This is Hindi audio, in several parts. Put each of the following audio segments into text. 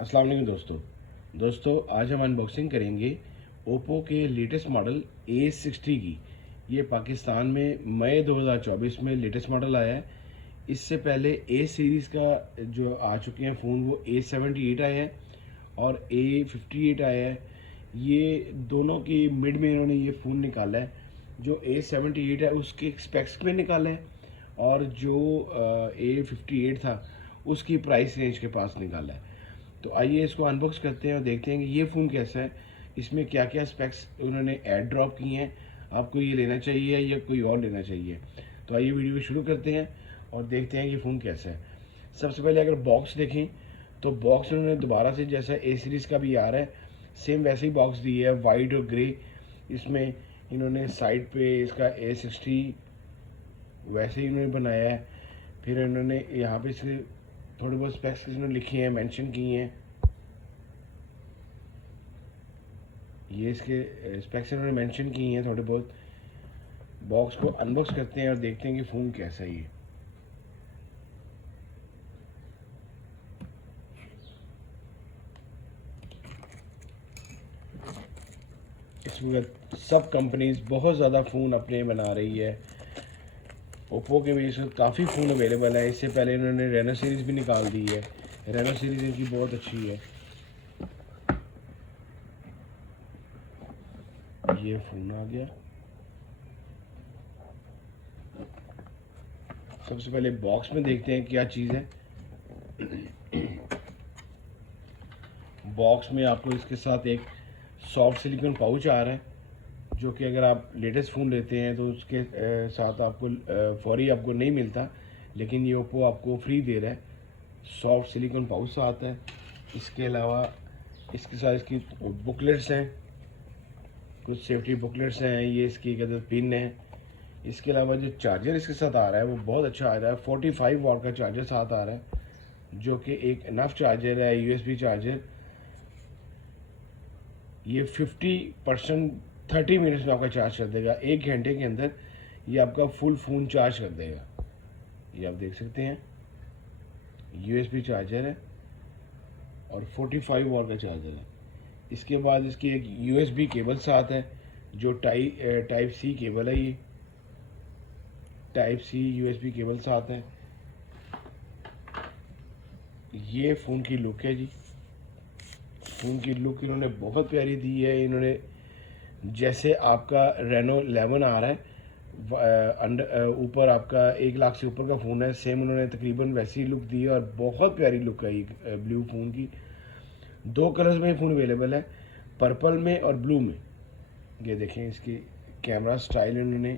अस्सलाम वालेकुम दोस्तों आज हम अनबॉक्सिंग करेंगे ओप्पो के लेटेस्ट मॉडल A60 की। ये पाकिस्तान में मई 2024 में लेटेस्ट मॉडल आया है। इससे पहले A सीरीज़ का जो आ चुके हैं फ़ोन वो A78 आया है और A58 आया है। ये दोनों की मिड में इन्होंने ये फ़ोन निकाला है। जो A78 है उसके स्पेक्स में निकाला है और जो A58 था उसकी प्राइस रेंज के पास निकाला है। तो आइए इसको अनबॉक्स करते हैं और देखते हैं कि ये फ़ोन कैसा है, इसमें क्या क्या स्पेक्स उन्होंने ऐड ड्रॉप किए हैं, आपको ये लेना चाहिए या कोई और लेना चाहिए। तो आइए वीडियो को शुरू करते हैं और देखते हैं कि फ़ोन कैसा है। सबसे पहले अगर बॉक्स देखें तो बॉक्स उन्होंने दोबारा से जैसा A सीरीज़ का भी आ रहा है सेम वैसे ही बॉक्स दी है, वाइट और ग्रे। इसमें इन्होंने साइड पे इसका A60 वैसे ही इन्होंने बनाया है। फिर इन्होंने यहाँ पे इसके थोड़े बहुत स्पेक्स इन्होंने लिखे हैं, मेंशन किए हैं। ये इसके स्पेक्स इन्होंने मेंशन किए हैं थोड़े बहुत। बॉक्स को अनबॉक्स करते हैं और देखते हैं कि फ़ोन कैसा है ये। इसमें सब कंपनीज बहुत ज़्यादा फ़ोन अपने बना रही है। ओप्पो के भी इसमें काफ़ी फ़ोन अवेलेबल है। इससे पहले इन्होंने रेनो सीरीज़ भी निकाल दी है। रेनो सीरीज़ इनकी बहुत अच्छी है। ये फ़ोन आ गया। सबसे पहले बॉक्स में देखते हैं क्या चीज़ है। बॉक्स में आपको इसके साथ एक सॉफ्ट सिलिकॉन पाउच आ रहा है, जो कि अगर आप लेटेस्ट फ़ोन लेते हैं तो उसके साथ आपको फौरी आपको नहीं मिलता, लेकिन ये ओप्पो आपको फ्री दे रहा है। सॉफ्ट सिलिकॉन पाउच आता है। इसके अलावा इसके साथ इसकी बुकलेट्स हैं, कुछ सेफ्टी बुकलेट्स हैं। ये इसकी एक अदद पिन है। इसके अलावा जो चार्जर इसके साथ आ रहा है वो बहुत अच्छा आ रहा है। 45 वाट का चार्जर साथ आ रहा है, जो कि एक इनफ चार्जर है, USB चार्जर। ये 50% 30 मिनट्स में आपका चार्ज कर देगा। 1 घंटे के अंदर ये आपका फुल फ़ोन चार्ज कर देगा। ये आप देख सकते हैं, USB चार्जर है और 45 वाट का चार्जर है। इसके बाद इसकी एक USB केबल साथ है, जो टाइप सी केबल है। ये टाइप सी USB केबल साथ है। ये फ़ोन की लुक है जी। फ़ोन की लुक इन्होंने बहुत प्यारी दी है। इन्होंने जैसे आपका रेनो 11 आ रहा है ऊपर आपका 1 लाख से ऊपर का फ़ोन है, सेम उन्होंने तकरीबन वैसी लुक दी है और बहुत प्यारी लुक है ये ब्लू फ़ोन की। 2 कलर्स में ये फ़ोन अवेलेबल है, पर्पल में और ब्लू में। ये देखें इसकी कैमरा स्टाइल इन्होंने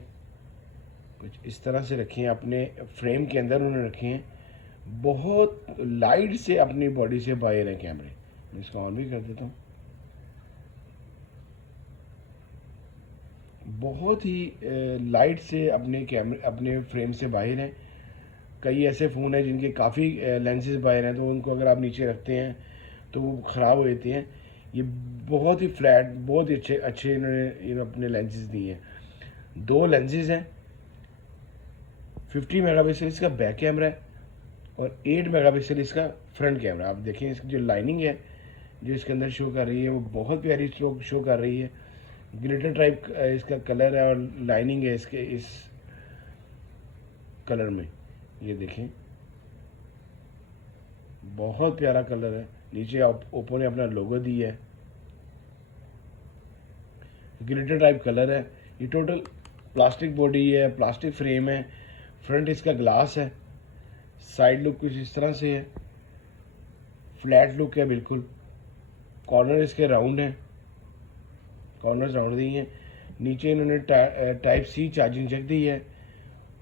कुछ इस तरह से रखे हैं, अपने फ्रेम के अंदर उन्होंने रखे हैं। बहुत लाइट से अपनी बॉडी से बाहर है कैमरे। मैं इसको ऑन भी कर देता हूँ। बहुत ही लाइट से अपने कैमरे अपने फ्रेम से बाहर हैं। कई ऐसे फ़ोन हैं जिनके काफ़ी लेंसेज बाहर हैं, तो उनको अगर आप नीचे रखते हैं तो वो ख़राब हो जाते हैं। ये बहुत ही फ्लैट, बहुत ही अच्छे अच्छे इन्होंने अपने लेंसेज दिए हैं। 2 लेंसेज हैं। 50 मेगापिक्सल इसका बैक कैमरा है और 8 मेगापिक्सल इसका फ्रंट कैमरा। आप देखें इसकी जो लाइनिंग है जो इसके अंदर शो कर रही है वो बहुत प्यारी शो कर रही है। ग्लिटर टाइप इसका कलर है और लाइनिंग है इसके इस कलर में। ये देखें, बहुत प्यारा कलर है। नीचे ओप्पो ने अपना लोगो दिया है। ग्लिटर टाइप कलर है। ये टोटल प्लास्टिक बॉडी है, प्लास्टिक फ्रेम है। फ्रंट इसका ग्लास है। साइड लुक कुछ इस तरह से है, फ्लैट लुक है बिल्कुल। कॉर्नर इसके राउंड हैं, कॉर्नर्स राउंड दी हैं। नीचे इन्होंने टाइप सी चार्जिंग जैक दी है।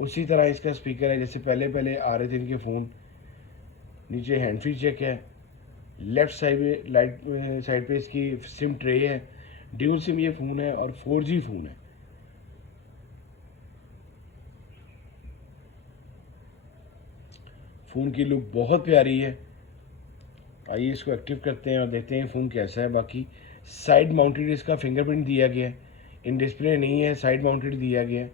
उसी तरह इसका स्पीकर है जैसे पहले पहले आ रहे थे इनके फ़ोन। नीचे हैंड फ्री जैक है। लेफ्ट साइड पे इसकी सिम ट्रे है। ड्यूल सिम ये फ़ोन है और 4G फ़ोन है। फ़ोन की लुक बहुत प्यारी है। आइए इसको एक्टिव करते हैं और देखते हैं फ़ोन कैसा है। बाकी साइड माउंटेड इसका फिंगरप्रिंट दिया गया है, इन डिस्प्ले नहीं है, साइड माउंटेड दिया गया है।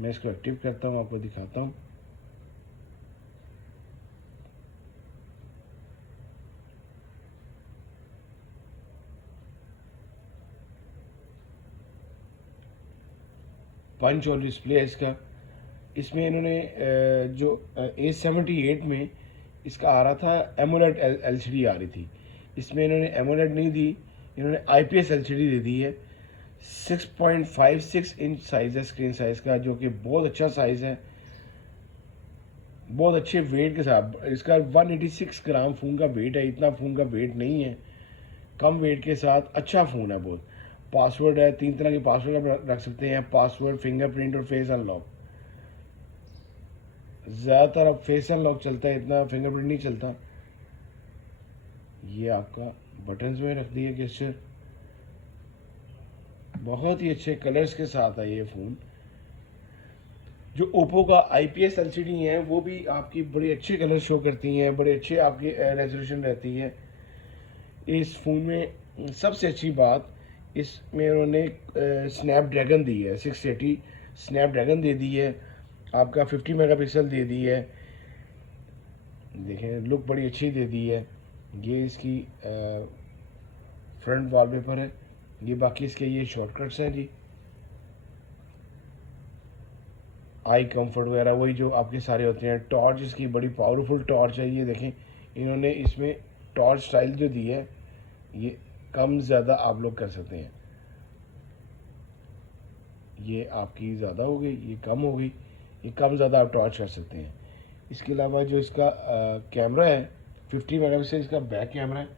मैं इसको एक्टिव करता हूँ, आपको दिखाता हूँ। पंच और डिस्प्ले है इसका। इसमें इन्होंने जो A78 में इसका आ रहा था एमोलेड LCD आ रही थी, इसमें इन्होंने एमोलेड नहीं दी, इन्होंने IPS LCD दे दी है। 6.56 इंच साइज़ है स्क्रीन साइज़ का, जो कि बहुत अच्छा साइज़ है, बहुत अच्छे वेट के साथ। इसका 186 ग्राम फ़ोन का वेट है, इतना फ़ोन का वेट नहीं है, कम वेट के साथ अच्छा फ़ोन है बहुत। पासवर्ड है, 3 तरह के पासवर्ड आप रख सकते हैं, पासवर्ड, फिंगरप्रिंट और फेस अनलॉक। ज़्यादातर अब फेस अनलॉक चलता है, इतना फिंगरप्रिंट नहीं चलता। ये आपका बटन्स में रख दिए गेस्चर, बहुत ही अच्छे कलर्स के साथ है ये फ़ोन। जो ओप्पो का IPS LCD है वो भी आपकी बड़े अच्छे कलर शो करती हैं, बड़े अच्छे आपकी रेजोल्यूशन रहती है। इस फ़ोन में सबसे अच्छी बात, इसमें उन्होंने स्नैपड्रैगन दी है, 680 स्नैपड्रैगन दे दी है, आपका 50 मेगापिक्सल दे दी है। देखें लुक बड़ी अच्छी दे दी है। ये इसकी फ्रंट वॉलपेपर है, ये बाकी इसके ये शॉर्टकट्स हैं जी, आई कंफर्ट वगैरह वही जो आपके सारे होते हैं। टॉर्च इसकी बड़ी पावरफुल टॉर्च है, ये देखें इन्होंने इसमें टॉर्च स्टाइल जो दी है, ये कम ज़्यादा आप लोग कर सकते हैं। ये आपकी ज़्यादा हो गई, ये कम हो गई, ये कम ज़्यादा आप टॉर्च कर सकते हैं। इसके अलावा जो इसका कैमरा है 50 मेगापिक्सल इसका बैक कैमरा है।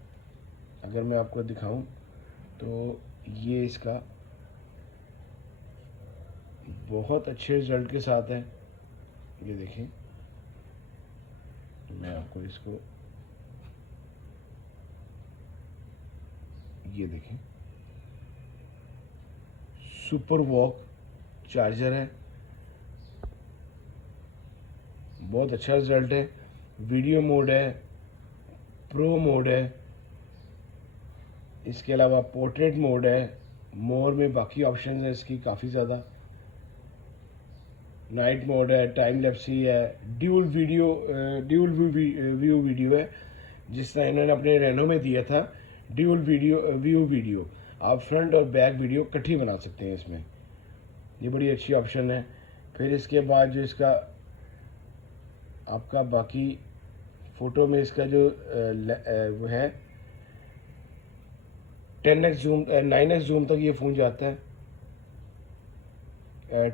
अगर मैं आपको दिखाऊं तो ये इसका बहुत अच्छे रिजल्ट के साथ है। ये देखें, मैं आपको इसको, ये देखें सुपर वॉक चार्जर है, बहुत अच्छा रिजल्ट है। वीडियो मोड है, प्रो मोड है, इसके अलावा पोर्ट्रेट मोड है, मोर में बाकी ऑप्शंस हैं इसकी काफ़ी ज़्यादा। नाइट मोड है, टाइम लैप्सी है, ड्यूल व्यू वीडियो है, जिस तरह इन्होंने अपने रेनो में दिया था ड्यूल व्यू वीडियो, आप फ्रंट और बैक वीडियो इकट्ठी बना सकते हैं इसमें, ये बड़ी अच्छी ऑप्शन है। फिर इसके बाद जो इसका आपका बाकी फ़ोटो में इसका जो वो है 10x जूम 9x जूम तक ये फ़ोन जाता है,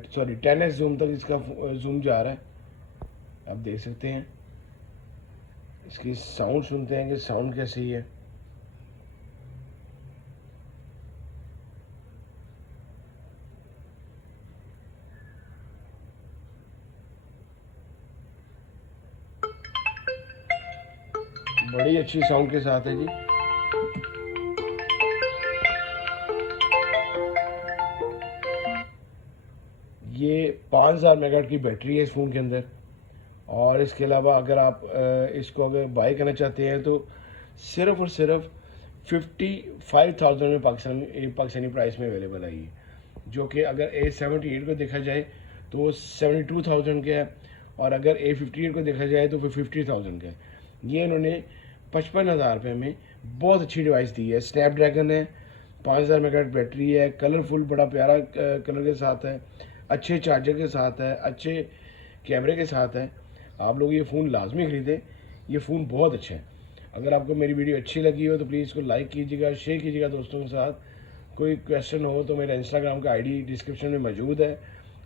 सॉरी 10x जूम तक इसका जूम जा रहा है, आप देख सकते हैं। इसकी साउंड सुनते हैं कि साउंड कैसी है। बड़ी अच्छी साउंड के साथ है जी। ये 5000 मेगाहर्ट्ज़ की बैटरी है इस फ़ोन के अंदर। और इसके अलावा अगर आप इसको अगर बाई करना चाहते हैं तो सिर्फ़ और सिर्फ 55,000 में पाकिस्तानी प्राइस में अवेलेबल है ये, जो कि अगर A78 को देखा जाए तो 72,000 का है, और अगर A58 को देखा जाए तो फिर 50,000 का है। ये इन्होंने 55,000 रुपये में बहुत अच्छी डिवाइस दी है। स्नैपड्रैगन है, 5000 मेगाहर्ट्ज़ बैटरी है, कलरफुल बड़ा प्यारा कलर के साथ है, अच्छे चार्जर के साथ है, अच्छे कैमरे के साथ है। आप लोग ये फ़ोन लाजमी ख़रीदें, ये फ़ोन बहुत अच्छा है। अगर आपको मेरी वीडियो अच्छी लगी हो तो प्लीज़ इसको लाइक कीजिएगा, शेयर कीजिएगा दोस्तों के साथ। कोई क्वेश्चन हो तो मेरा इंस्टाग्राम का ID डिस्क्रिप्शन में मौजूद है,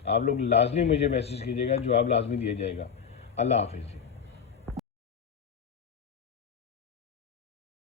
आप लोग लाजमी मुझे मैसेज कीजिएगा, जवाब लाजमी दिया जाएगा। अल्लाह हाफिज़।